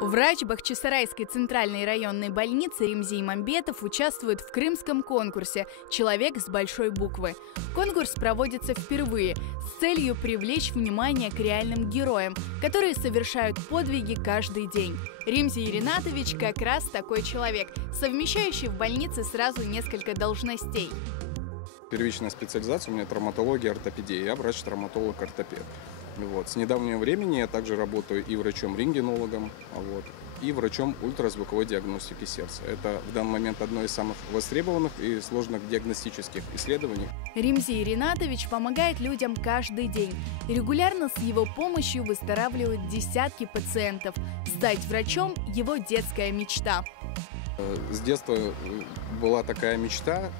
Врач Бахчисарайской центральной районной больницы Ремзи Имамбетов участвует в крымском конкурсе «Человек с большой буквы». Конкурс проводится впервые с целью привлечь внимание к реальным героям, которые совершают подвиги каждый день. Ремзи Ринатович как раз такой человек, совмещающий в больнице сразу несколько должностей. Первичная специализация у меня травматология, ортопедия. Я врач-травматолог-ортопед. С недавнего времени я также работаю и врачом-рентгенологом, и врачом ультразвуковой диагностики сердца. Это в данный момент одно из самых востребованных и сложных диагностических исследований. Ремзи Ринатович помогает людям каждый день. Регулярно с его помощью выздоравливают десятки пациентов. Стать врачом – его детская мечта. С детства была такая мечта,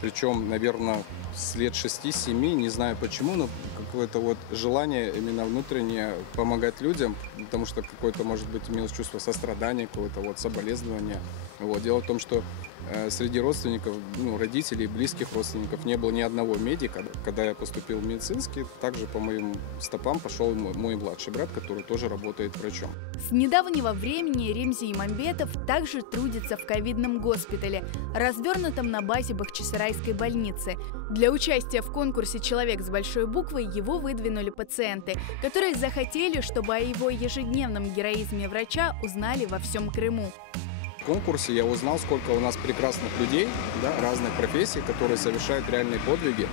причем, наверное, с лет 6-7, не знаю почему, но какое-то желание именно внутреннее помогать людям, потому что какое-то, может быть, имелось чувство сострадания, какое-то соболезнования. Дело в том, что среди родственников, родителей, близких родственников не было ни одного медика. Когда я поступил в медицинский, также по моим стопам пошел мой младший брат, который тоже работает врачом. С недавнего времени Ремзи Имамбетов также трудится в ковидном госпитале, развернутом на базе Бахчисарайской больницы. Для участия в конкурсе «Человек с большой буквы» его выдвинули пациенты, которые захотели, чтобы о его ежедневном героизме врача узнали во всем Крыму. В конкурсе я узнал, сколько у нас прекрасных людей, разных профессий, которые совершают реальные подвиги,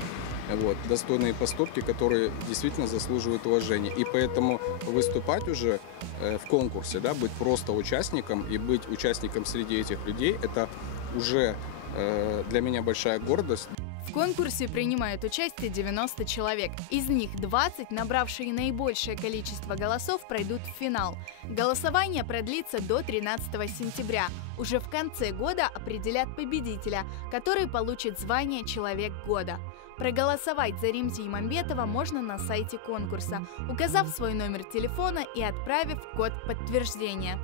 достойные поступки, которые действительно заслуживают уважения. И поэтому выступать уже в конкурсе, быть просто участником и быть участником среди этих людей, это уже для меня большая гордость. В конкурсе принимают участие 90 человек. Из них 20, набравшие наибольшее количество голосов, пройдут в финал. Голосование продлится до 13 сентября. Уже в конце года определят победителя, который получит звание «Человек года». Проголосовать за Ремзи Имамбетова можно на сайте конкурса, указав свой номер телефона и отправив код подтверждения.